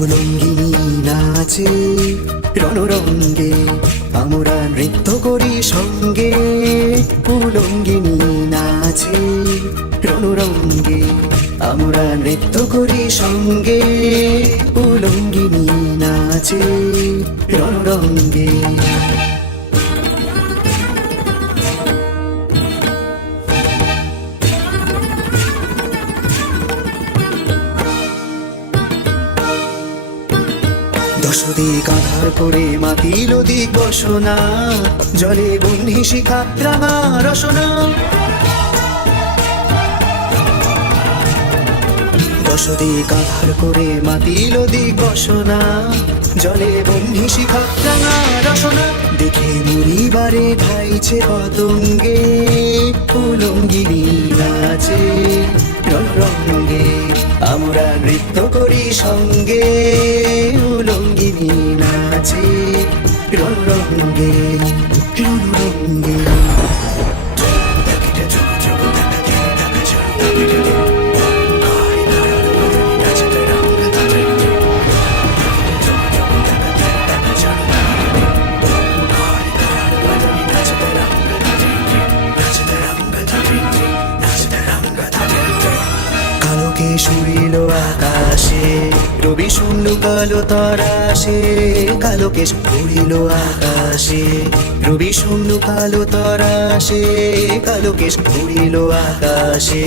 উলঙ্গিনী নাচে রণরঙ্গে, আমরা নৃত্য করি সঙ্গে। উলঙ্গিনী নাচে রণরঙ্গে, আমরা নৃত্য করি সঙ্গে। উলঙ্গিনী নাচে রণরঙ্গে। দশদিক আধার করে মাতিল দিক বসনা, জলে বহ্নি শিখা রাঙা রসনা। দশদিক আধার করে মাতিল দিক বসনা, জলে বহ্নি শিখা রাঙা রসনা। দেখে মুড়িবারে ধাইছে পতঙ্গে, উলঙ্গিনী নাচে রণরঙ্গে, আমরা নৃত্য করি সঙ্গে। উলঙ্গিনী নাচে রণরঙ্গে রণরঙ্গে। শুইল আকাশে রবি শূন্য কালো তরাসে, কালোকে উড়িল আকাশে রবি শূন্য কালো তরাসে, কালোকে উড়িল আকাশে।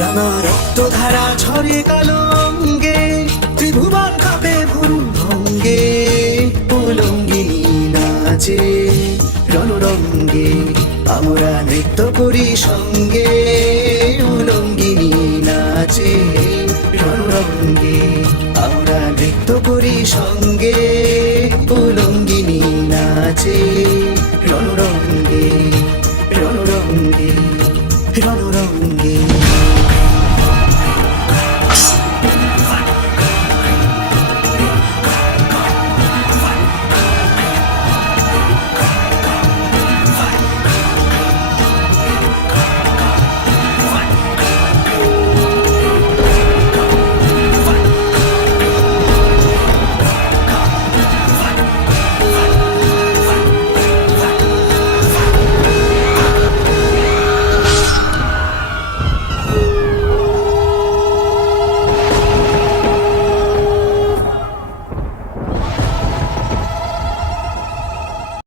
রাঙা রক্ত ধারা ঝরে কালো অঙ্গে, ত্রিভুবন কাঁপে ভুরু ভঙ্গে। উলঙ্গিনী নাচে রণরঙ্গে, আমরা নৃত্য করি সঙ্গে। উলঙ্গিনী নাচে রণরঙ্গে।